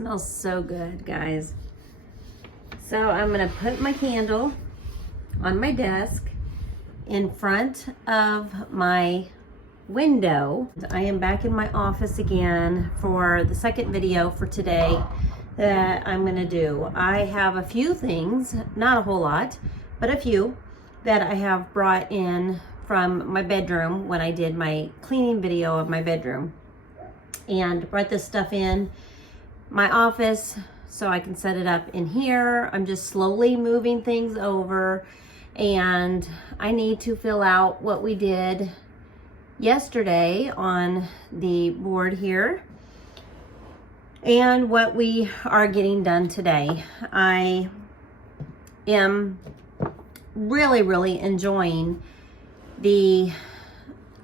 Smells so good, guys. So I'm gonna put my candle on my desk in front of my window. I am back in my office again for the second video for today that I'm gonna do. I have a few things, not a whole lot, but a few that I have brought in from my bedroom when I did my cleaning video of my bedroom, and brought this stuff in my office so I can set it up in here. I'm just slowly moving things over, and I need to fill out what we did yesterday on the board here and what we are getting done today. I am really enjoying the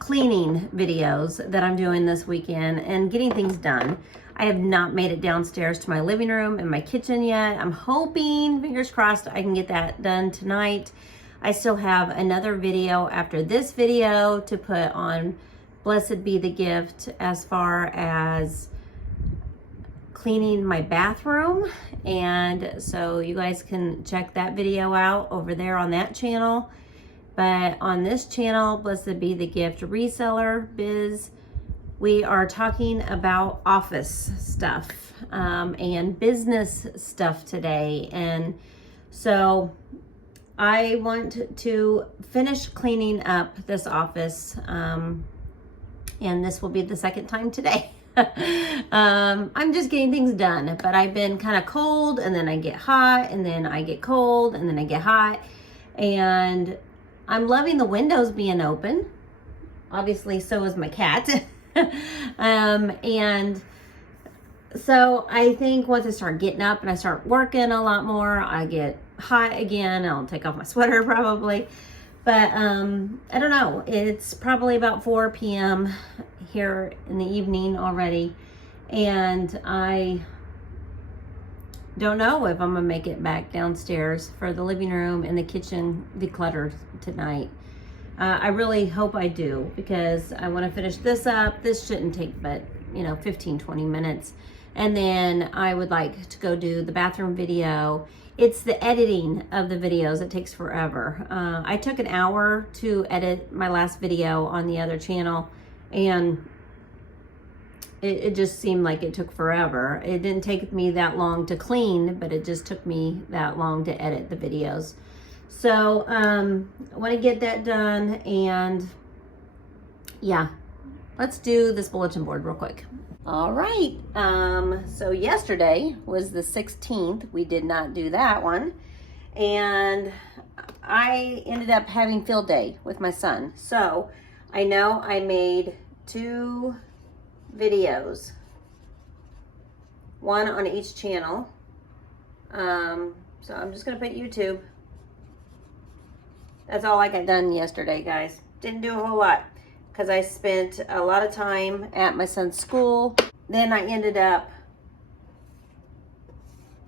cleaning videos that I'm doing this weekend and getting things done. I have not made it downstairs to my living room and my kitchen yet. I'm hoping, fingers crossed, I can get that done tonight. I still have another video after this video to put on Blessed Be the Gift as far as cleaning my bathroom, and so you guys can check that video out over there on that channel. But on this channel, Blessed Be the Gift Reseller Biz, we are talking about office stuff and business stuff today. And so I want to finish cleaning up this office, and this will be the second time today. I'm just getting things done, but I've been kind of cold, and then I get hot, and then I get cold, and then I get hot, and I'm loving the windows being open. Obviously, so is my cat. And so I think once I start getting up and I start working a lot more, I get hot again. I'll take off my sweater probably. But I don't know. It's probably about 4 p.m. here in the evening already. And I don't know if I'm gonna make it back downstairs for the living room and the kitchen decluttered tonight. I really hope I do, because I want to finish this up. This shouldn't take but 15-20 minutes, and then I would like to go do the bathroom video. It's the editing of the videos that takes forever. I took an hour to edit my last video on the other channel, and it just seemed like it took forever. It didn't take me that long to clean, but it just took me that long to edit the videos. So I want to get that done, and yeah, let's do this bulletin board real quick. All right, so yesterday was the 16th. We did not do that one, and I ended up having field day with my son. So I know I made 2 videos, one on each channel. So I'm just gonna put YouTube. That's all I got done yesterday, guys. Didn't do a whole lot because I spent a lot of time at my son's school. Then I ended up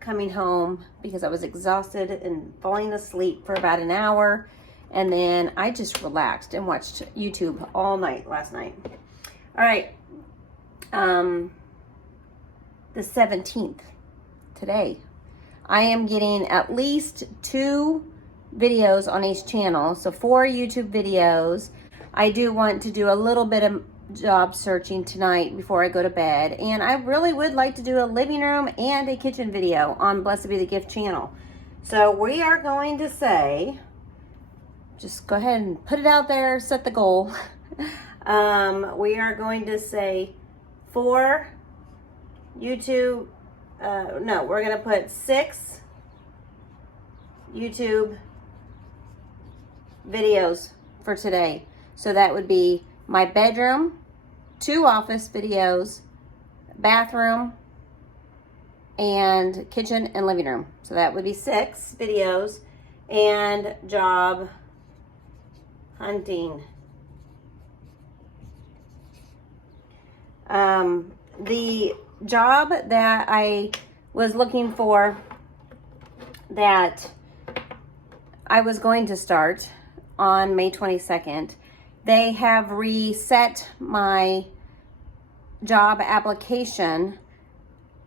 coming home because I was exhausted and falling asleep for about an hour. And then I just relaxed and watched YouTube all night last night. All right. The 17th, today, I am getting at least 2 videos on each channel, so 4 YouTube videos. I do want to do a little bit of job searching tonight before I go to bed, and I really would like to do a living room and a kitchen video on Blessed Be the Gift channel. So we are going to say, just go ahead and put it out there, set the goal. We are going to say 4 YouTube, no, we're going to put 6 YouTube videos for today. So that would be my bedroom, 2 office videos, bathroom, and kitchen and living room. So that would be 6 videos, and job hunting. The job that I was looking for, that I was going to start on May 22nd, they have reset my job application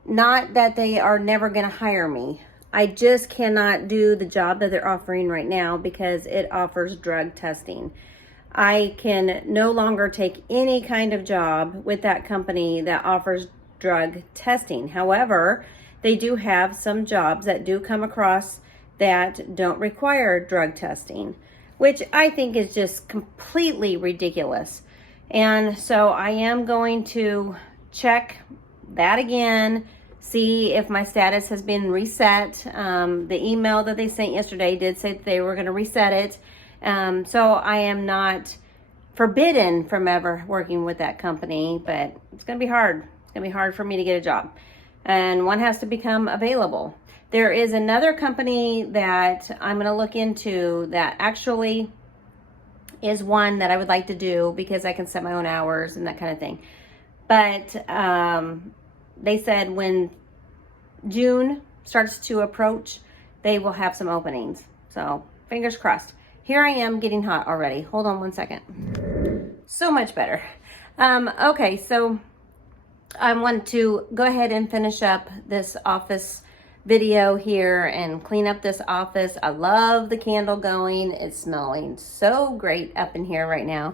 Not that they are never going to hire me. I just cannot do the job that they're offering right now because it offers drug testing. I can no longer take any kind of job with that company that offers drug testing. However, they do have some jobs that do come across that don't require drug testing, which I think is just completely ridiculous. And so I am going to check that again, see if my status has been reset. The email that they sent yesterday did say that they were going to reset it. So I am not forbidden from ever working with that company, but it's going to be hard. It's going to be hard for me to get a job. And one has to become available. There is another company that I'm going to look into that actually is one that I would like to do because I can set my own hours and that kind of thing. But they said when June starts to approach, they will have some openings. So fingers crossed. Here I am getting hot already. Hold on one second. So much better. Okay, so I want to go ahead and finish up this office video here and clean up this office. I love the candle going. It's smelling so great up in here right now.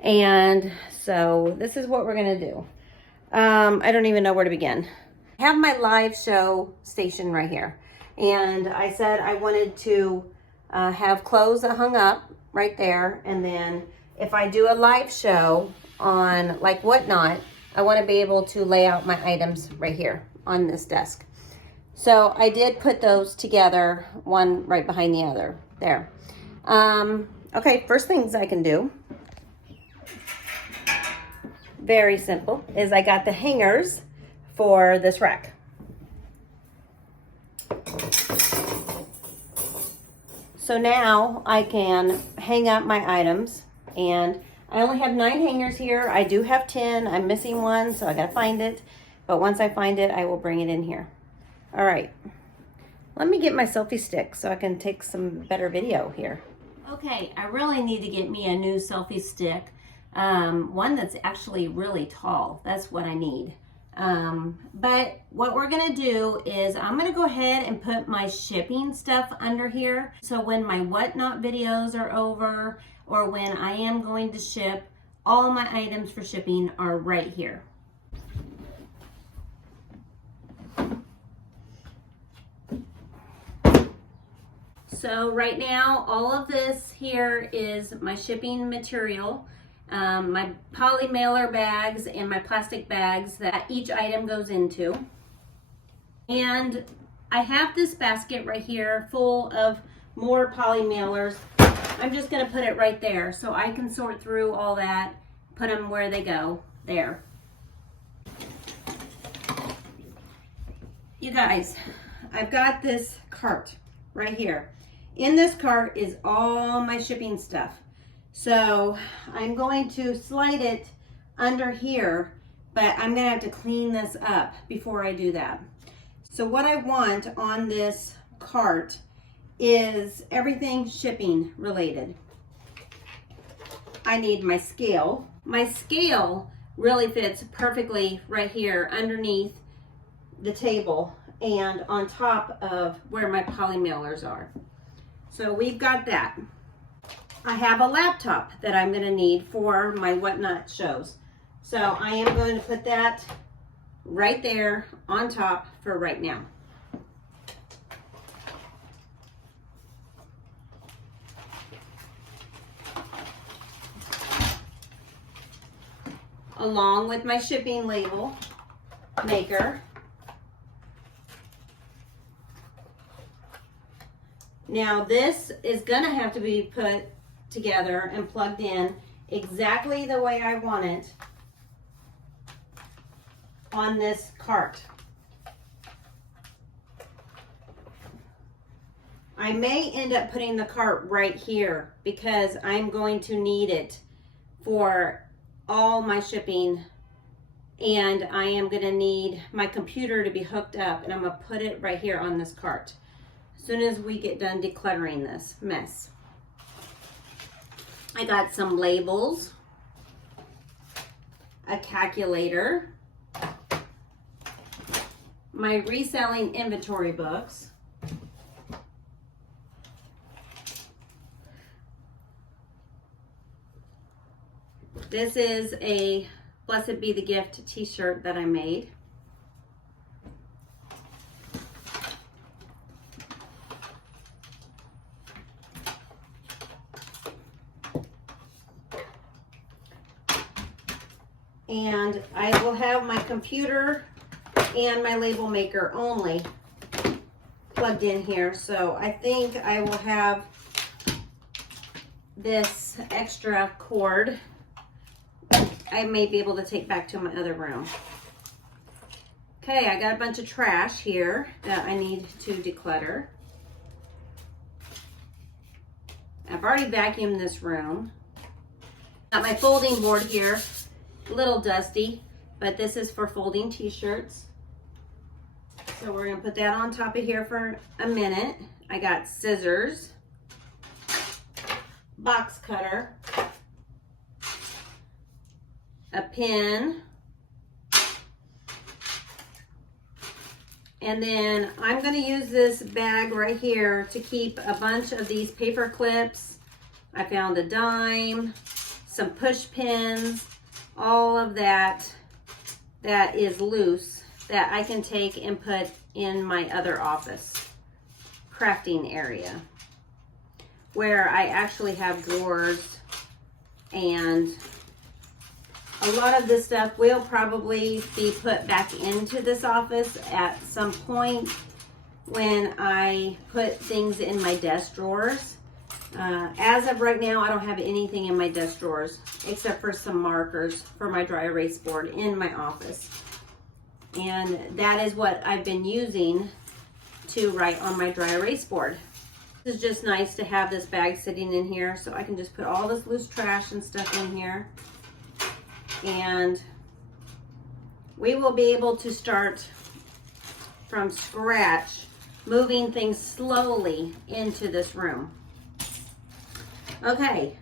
And so this is what we're gonna do. I don't even know where to begin. I have my live show station right here. And I said I wanted to have clothes that hung up right there. And then if I do a live show on like Whatnot, I want to be able to lay out my items right here on this desk. So I did put those together, one right behind the other there. Okay, first things I can do, very simple, is I got the hangers for this rack. So now I can hang up my items, and I only have 9 hangers here. I do have 10. I'm missing one, so I gotta find it. But once I find it, I will bring it in here. All right, let me get my selfie stick so I can take some better video here. Okay, I really need to get me a new selfie stick. One that's actually really tall. That's what I need. But what we're gonna do is I'm gonna go ahead and put my shipping stuff under here. So when my Whatnot videos are over, or when I am going to ship, all my items for shipping are right here. So right now, all of this here is my shipping material. My poly mailer bags and my plastic bags that each item goes into. And I have this basket right here full of more poly mailers. I'm just gonna put it right there so I can sort through all that, put them where they go, there. You guys, I've got this cart right here. In this cart is all my shipping stuff. So I'm going to slide it under here, but I'm gonna have to clean this up before I do that. So what I want on this cart is everything shipping related. I need my scale. My scale really fits perfectly right here underneath the table and on top of where my poly mailers are. So we've got that. I have a laptop that I'm gonna need for my Whatnot shows. So I am going to put that right there on top for right now. Along with my shipping label maker. Now this is gonna have to be put together and plugged in exactly the way I want it on this cart. I may end up putting the cart right here because I'm going to need it for all my shipping, and I am gonna need my computer to be hooked up, and I'm gonna put it right here on this cart as soon as we get done decluttering this mess. I got some labels, a calculator, my reselling inventory books. This is a Blessed Be the Gift t-shirt that I made. And I will have my computer and my label maker only plugged in here. So I think I will have this extra cord I may be able to take back to my other room. Okay, I got a bunch of trash here that I need to declutter. I've already vacuumed this room. Got my folding board here, a little dusty, but this is for folding t-shirts. So we're gonna put that on top of here for a minute. I got scissors, box cutter, a pin, and then I'm going to use this bag right here to keep a bunch of these paper clips. I found a dime, some push pins, all of that is loose that I can take and put in my other office crafting area where I actually have drawers, and a lot of this stuff will probably be put back into this office at some point when I put things in my desk drawers. As of right now, I don't have anything in my desk drawers except for some markers for my dry erase board in my office. And that is what I've been using to write on my dry erase board. It's just nice to have this bag sitting in here so I can just put all this loose trash and stuff in here. And we will be able to start from scratch, moving things slowly into this room. Okay,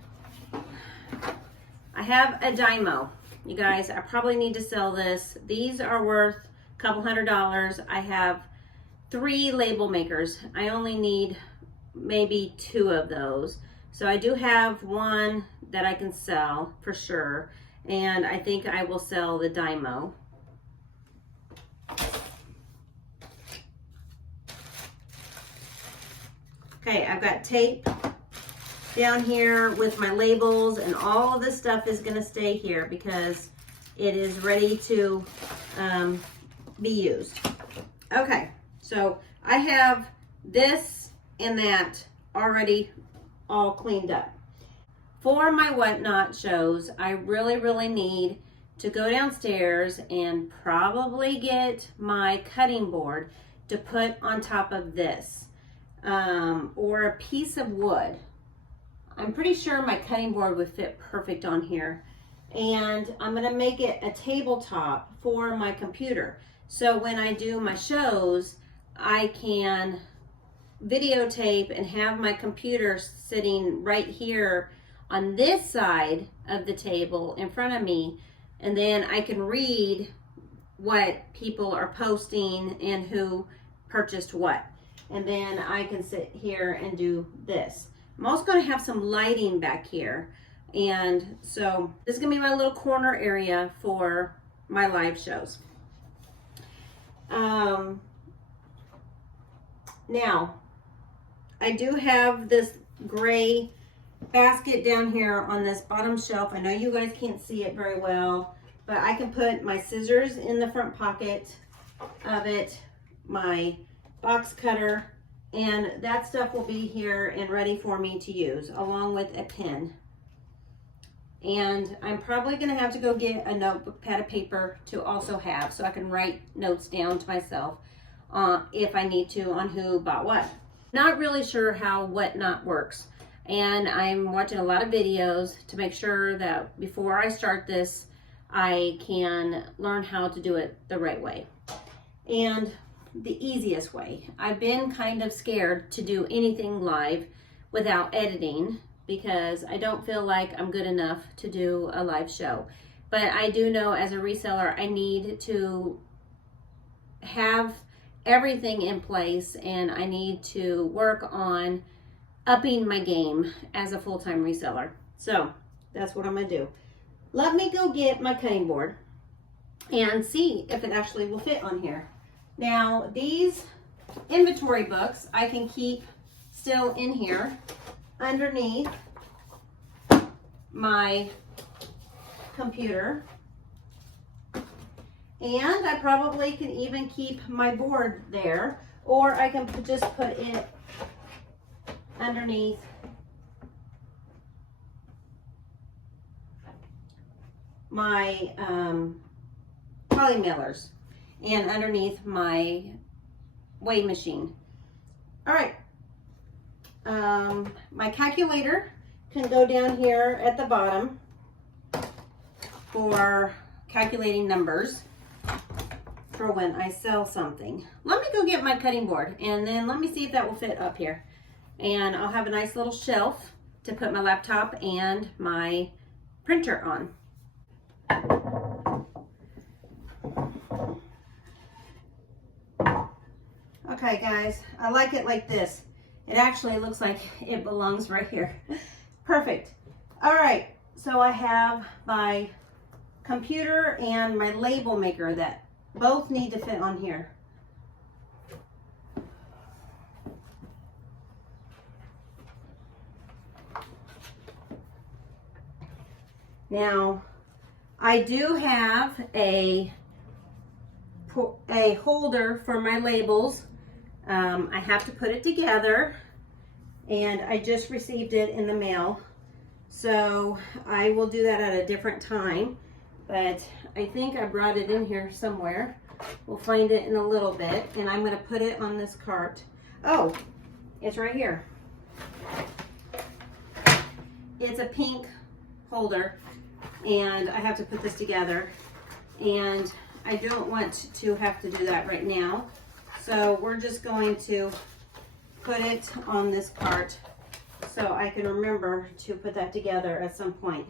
I have a Dymo. You guys, I probably need to sell this. These are worth a couple $100s. I have 3 label makers. I only need maybe 2 of those. So I do have one that I can sell for sure. And I think I will sell the Dymo. Okay, I've got tape down here with my labels, and all of this stuff is going to stay here because it is ready to be used. Okay, so I have this and that already all cleaned up. For my whatnot shows, I really need to go downstairs and probably get my cutting board to put on top of this, or a piece of wood. I'm pretty sure my cutting board would fit perfect on here. And I'm gonna make it a tabletop for my computer. So when I do my shows, I can videotape and have my computer sitting right here on this side of the table in front of me, and then I can read what people are posting and who purchased what. And then I can sit here and do this. I'm also going to have some lighting back here, and so this is going to be my little corner area for my live shows. Now, I do have this gray basket down here on this bottom shelf. I know you guys can't see it very well, but I can put my scissors in the front pocket of it, my box cutter, and that stuff will be here and ready for me to use, along with a pen. And I'm probably gonna have to go get a notebook, pad of paper to also have, so I can write notes down to myself if I need to on who bought what. Not really sure how whatnot works, and I'm watching a lot of videos to make sure that before I start this, I can learn how to do it the right way and the easiest way. I've been kind of scared to do anything live without editing because I don't feel like I'm good enough to do a live show. But I do know as a reseller, I need to have everything in place, and I need to work on upping my game as a full-time reseller. So that's what I'm gonna do. Let me go get my cutting board and see if it actually will fit on here. Now, these inventory books I can keep still in here underneath my computer. And I probably can even keep my board there, or I can just put it underneath my poly mailers and underneath my weigh machine. All right, my calculator can go down here at the bottom for calculating numbers for when I sell something. Let me go get my cutting board, and then let me see if that will fit up here. And I'll have a nice little shelf to put my laptop and my printer on. Okay guys, I like it like this. It actually looks like it belongs right here. Perfect. All right, so I have my computer and my label maker that both need to fit on here. Now, I do have a holder for my labels. I have to put it together, and I just received it in the mail. So I will do that at a different time, but I think I brought it in here somewhere. We'll find it in a little bit, and I'm going to put it on this cart. Oh, it's right here. It's a pink holder, and I have to put this together, and I don't want to have to do that right now. So we're just going to put it on this cart so I can remember to put that together at some point.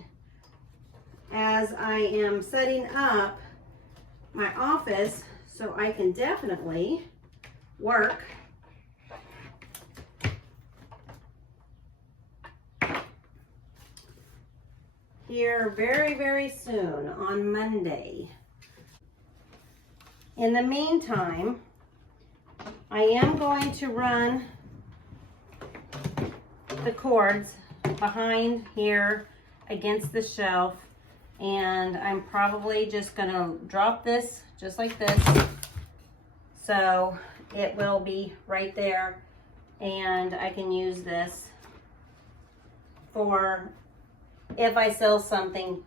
As I am setting up my office so I can definitely work here very, very soon on Monday. In the meantime, I am going to run the cords behind here against the shelf, and I'm probably just going to drop this just like this, so it will be right there, and I can use this for if I sell something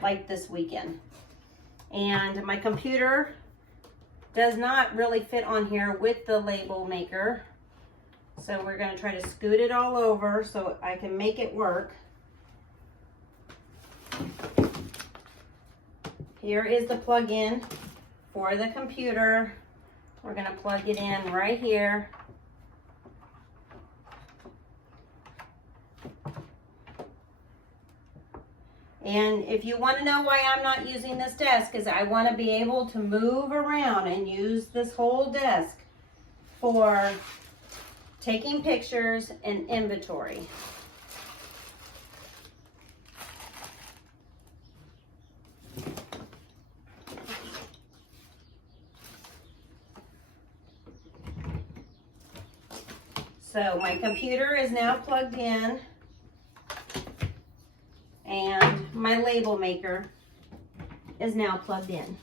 like this weekend. And my computer does not really fit on here with the label maker, so we're going to try to scoot it all over so I can make it work. Here is the plug-in for the computer. We're going to plug it in right here. And if you want to know why I'm not using this desk, is I want to be able to move around and use this whole desk for taking pictures and inventory. So my computer is now plugged in, and my label maker is now plugged in.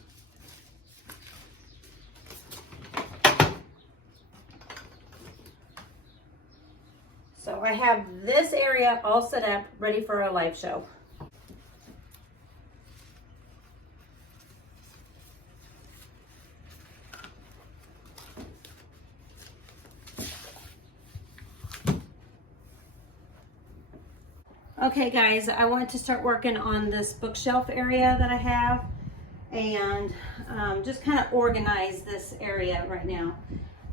So I have this area all set up, ready for a live show. Okay guys, I want to start working on this bookshelf area that I have, and just kind of organize this area right now.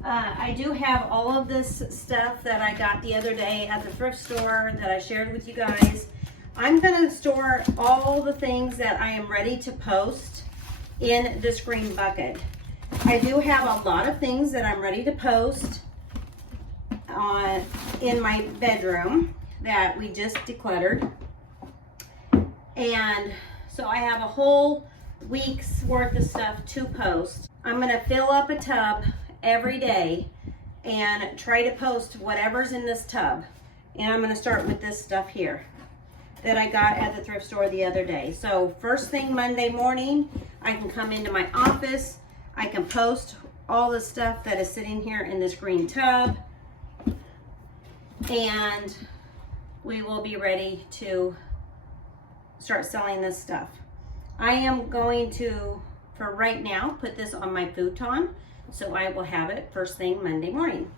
I do have all of this stuff that I got the other day at the thrift store that I shared with you guys. I'm going to store all the things that I am ready to post in this green bucket. I do have a lot of things that I'm ready to post in my bedroom that we just decluttered. And so I have a whole week's worth of stuff to post. I'm gonna fill up a tub every day and try to post whatever's in this tub. And I'm gonna start with this stuff here that I got at the thrift store the other day. So first thing Monday morning, I can come into my office, I can post all the stuff that is sitting here in this green tub, and we will be ready to start selling this stuff. I am going to, for right now, put this on my futon, so I will have it first thing Monday morning.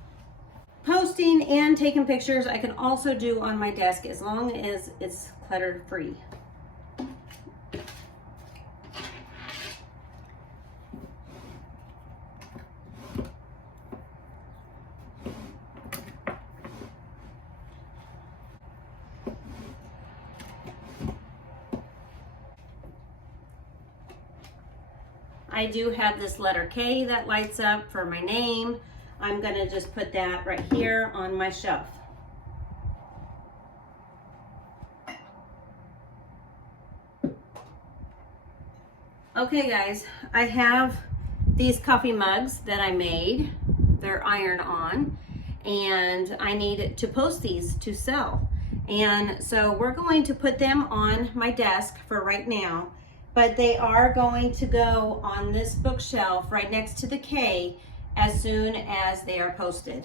Posting and taking pictures I can also do on my desk as long as it's clutter free. I do have this letter K that lights up for my name. I'm gonna just put that right here on my shelf. Okay guys, I have these coffee mugs that I made. They're iron on, and I need to post these to sell. And so we're going to put them on my desk for right now, but they are going to go on this bookshelf right next to the K as soon as they are posted.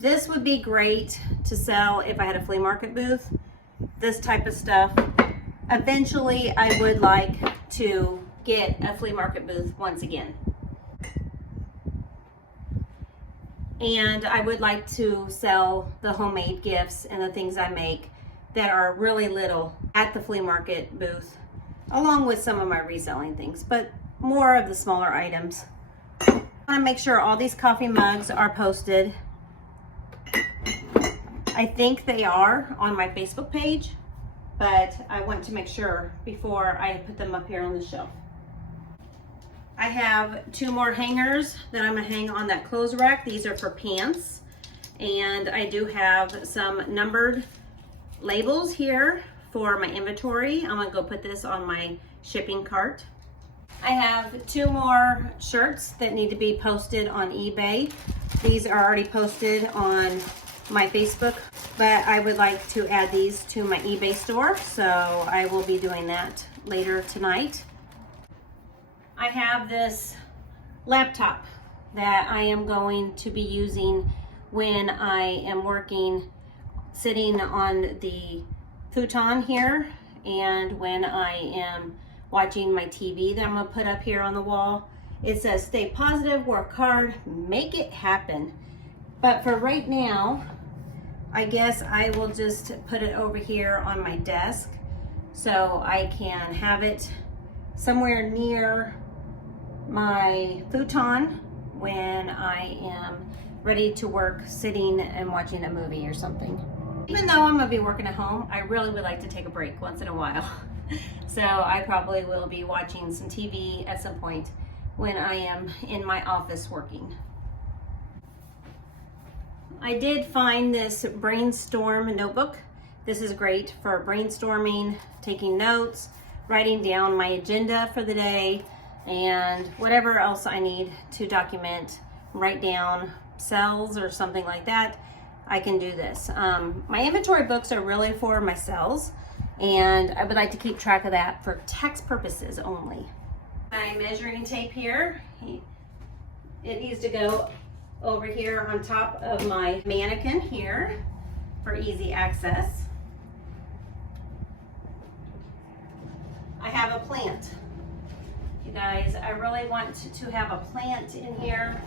This would be great to sell if I had a flea market booth, this type of stuff. Eventually, I would like to get a flea market booth once again. And I would like to sell the homemade gifts and the things I make that are really little at the flea market booth, along with some of my reselling things, but more of the smaller items. I want to make sure all these coffee mugs are posted. I think they are on my Facebook page, but I want to make sure before I put them up here on the shelf. I have 2 more hangers that I'm gonna hang on that clothes rack. These are for pants, and I do have some numbered labels here for my inventory. I'm gonna go put this on my shipping cart. I have 2 more shirts that need to be posted on eBay. These are already posted on my Facebook, but I would like to add these to my eBay store, so I will be doing that later tonight. I have this laptop that I am going to be using when I am working, sitting on the futon here, and when I am watching my TV that I'm gonna put up here on the wall. It says, stay positive, work hard, make it happen. But for right now, I guess I will just put it over here on my desk so I can have it somewhere near my futon when I am ready to work, sitting and watching a movie or something. Even though I'm gonna be working at home, I really would like to take a break once in a while. So I probably will be watching some TV at some point when I am in my office working. I did find this brainstorm notebook. This is great for brainstorming, taking notes, writing down my agenda for the day, and whatever else I need to document, write down sales or something like that. I can do this. My inventory books are really for my sales, and I would like to keep track of that for tax purposes only. My measuring tape here, it needs to go over here on top of my mannequin here for easy access. I have a plant. You guys, I really want to have a plant in here.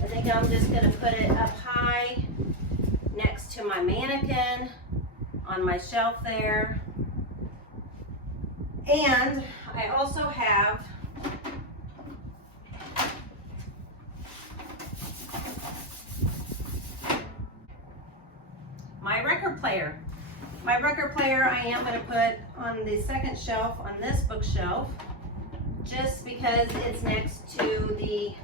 I think I'm just gonna put it up high next to my mannequin on my shelf there. And I also have my record player. My record player I am going to put on the second shelf on this bookshelf. just because it's next to the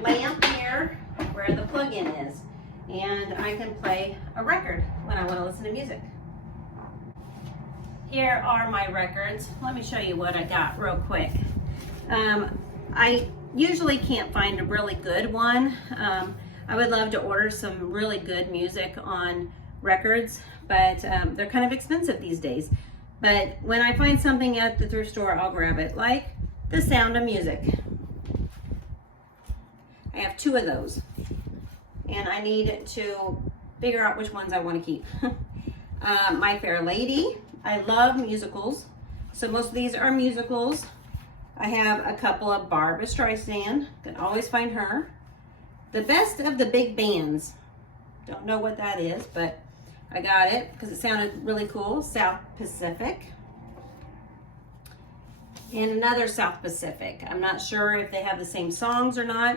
lamp here where the plug-in is. And I can play a record when I want to listen to music. Here are my records. Let me show you what I got real quick. I usually can't find a really good one. I would love to order some really good music on records, but they're kind of expensive these days. But when I find something at the thrift store, I'll grab it, like The Sound of Music. I have 2 of those, and I need to figure out which ones I want to keep. My Fair Lady. I love musicals, so most of these are musicals. I have a couple of Barbra Streisand, can always find her. The Best of the Big Bands. Don't know what that is, but I got it because it sounded really cool. South Pacific. And another South Pacific. I'm not sure if they have the same songs or not.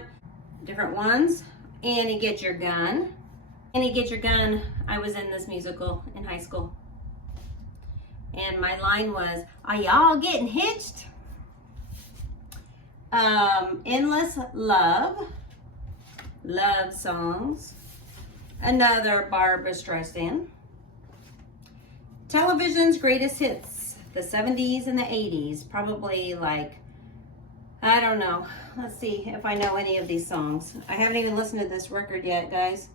Different ones. Annie Get Your Gun. Annie Get Your Gun, I was in this musical in high school. And my line was, "Are y'all getting hitched?" Endless Love. Love songs. Another Barbra Streisand. Television's greatest hits. The 70s and the 80s. Probably like, I don't know. Let's see if I know any of these songs. I haven't even listened to this record yet, guys.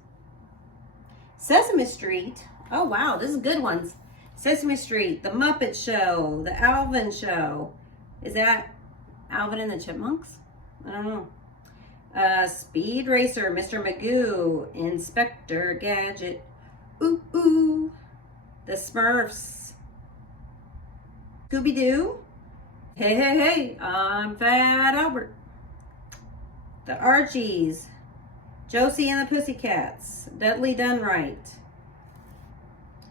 Sesame Street. Oh, wow. This is good ones. Sesame Street, The Muppet Show, The Alvin Show. Is that Alvin and the Chipmunks? I don't know. Speed Racer, Mr. Magoo, Inspector Gadget, Ooh Ooh, The Smurfs, Scooby-Doo, Hey Hey Hey, I'm Fat Albert, The Archies, Josie and the Pussycats, Dudley Dunright,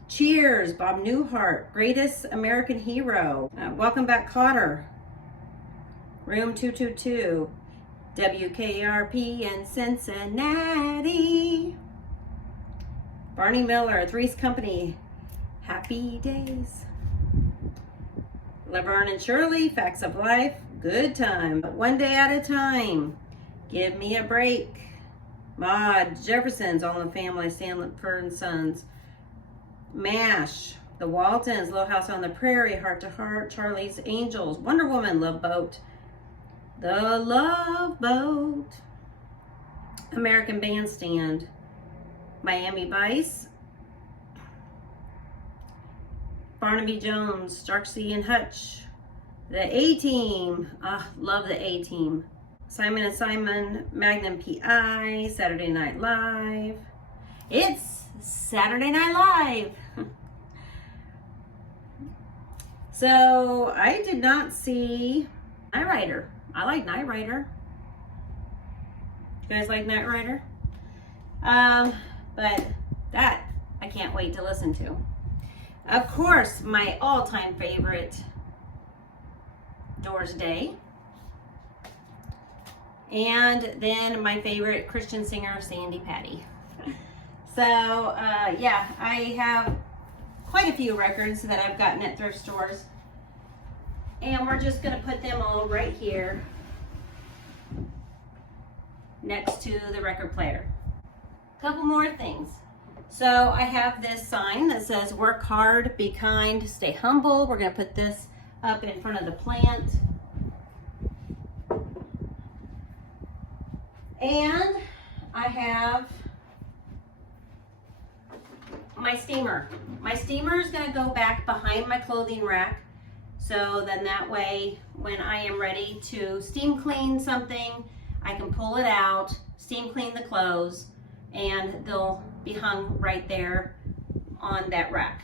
Cheers, Bob Newhart, Greatest American Hero, Welcome Back Kotter, Room 222, WKRP in Cincinnati, Barney Miller, Three's Company, Happy Days, Laverne and Shirley, Facts of Life, Good Time, One Day at a Time, Give Me a Break, Maude, Jefferson's, All in the Family, Sanford and Sons, MASH, The Waltons, Little House on the Prairie, Heart to Heart, Charlie's Angels, Wonder Woman, Love Boat, The Love Boat, American Bandstand, Miami Vice, Barnaby Jones, Starksy and Hutch, The A-Team, love The A-Team, Simon and Simon, Magnum P.I., Saturday Night Live. It's Saturday Night Live. So I did not see Knight Rider. I like Knight Rider. You guys like Knight Rider? But that I can't wait to listen to. Of course, my all-time favorite, Doors Day. And then my favorite Christian singer, Sandy Patty. So, yeah, I have quite a few records that I've gotten at thrift stores. And we're just going to put them all right here next to the record player. Couple more things. So I have this sign that says, work hard, be kind, stay humble. We're going to put this up in front of the plant. And I have my steamer. My steamer is going to go back behind my clothing rack. So then that way, when I am ready to steam clean something, I can pull it out, steam clean the clothes, and they'll be hung right there on that rack.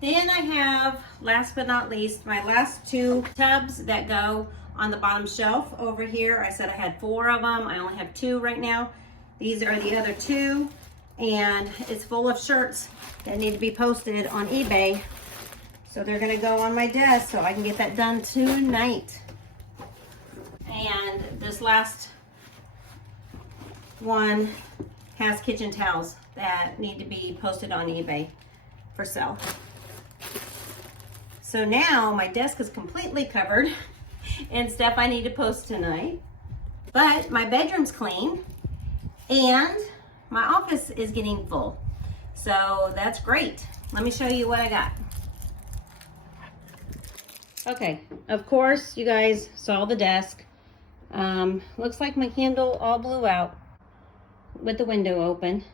Then I have, last but not least, my last 2 tubs that go on the bottom shelf over here. I said I had 4 of them. I only have 2 right now. These are the other 2, and it's full of shirts that need to be posted on eBay. So they're gonna go on my desk so I can get that done tonight. And this last one has kitchen towels that need to be posted on eBay for sale. So So now my desk is completely covered in stuff I need to post tonight. But my bedroom's clean and my office is getting full. So that's great. Let me show you what I got. Okay, of course, you guys saw the desk. Looks like my candle all blew out with the window open.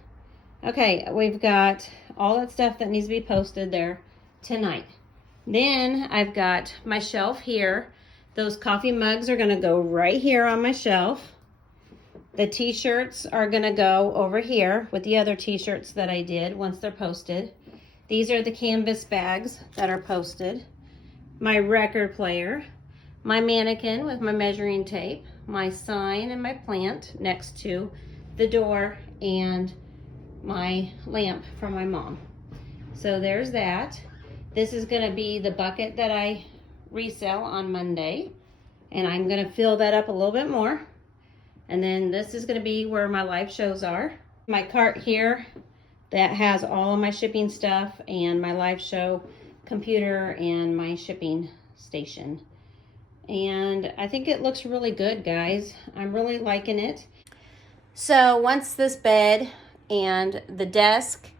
Okay, we've got all that stuff that needs to be posted there tonight. Then I've got my shelf here. Those coffee mugs are gonna go right here on my shelf. The t-shirts are gonna go over here with the other t-shirts that I did once they're posted. These are the canvas bags that are posted. My record player, my mannequin with my measuring tape, my sign and my plant next to the door, and my lamp from my mom. So there's that. This is gonna be the bucket that I resell on Monday, and I'm gonna fill that up a little bit more. And then this is gonna be where my live shows are. My cart here that has all of my shipping stuff and my live show computer and my shipping station. And I think it looks really good, guys. I'm really liking it. So once this bed and the desk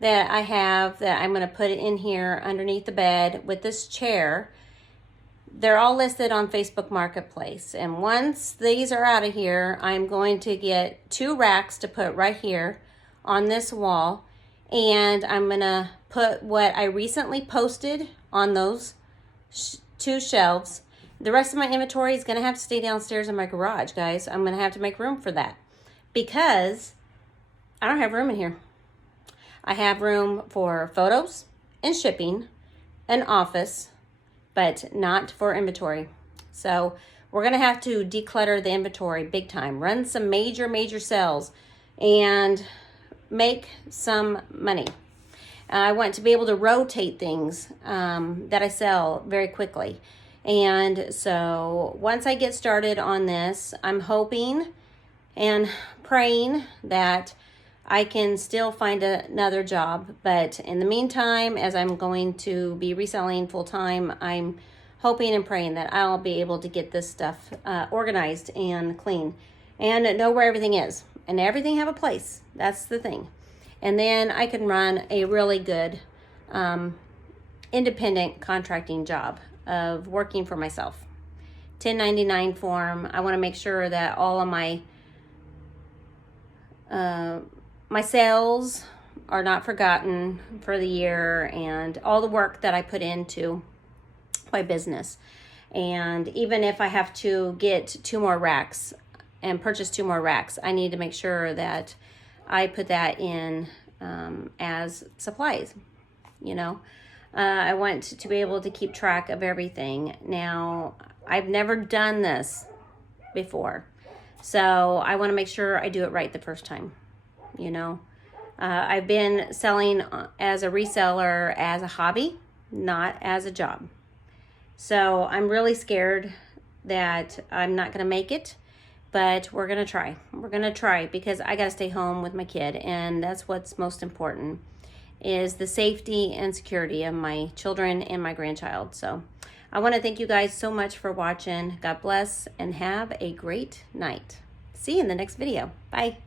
that I have that I'm gonna put it in here underneath the bed with this chair, they're all listed on Facebook Marketplace. And once these are out of here, I'm going to get 2 racks to put right here on this wall. And I'm gonna put what I recently posted on those 2 shelves. The rest of my inventory is gonna have to stay downstairs in my garage, guys. I'm gonna have to make room for that because I don't have room in here. I have room for photos and shipping and office, but not for inventory. So we're gonna have to declutter the inventory big time, run some major sales and make some money. I want to be able to rotate things that I sell very quickly. And so once I get started on this, I'm hoping and praying that I can still find another job. But in the meantime, as I'm going to be reselling full time, I'm hoping and praying that I'll be able to get this stuff organized and clean and know where everything is and everything have a place. That's the thing. And then I can run a really good independent contracting job of working for myself. 1099 form. I want to make sure that all of my my sales are not forgotten for the year and all the work that I put into my business. And even if I have to get 2 more racks and purchase 2 more racks, I need to make sure that I put that in as supplies, you know. I want to be able to keep track of everything. Now, I've never done this before, so I want to make sure I do it right the first time, you know. I've been selling as a reseller as a hobby, not as a job. So I'm really scared that I'm not going to make it, but we're going to try. We're going to try because I got to stay home with my kid, and that's what's most important, is the safety and security of my children and my grandchild. So I want to thank you guys so much for watching. God bless and have a great night. See you in the next video. Bye.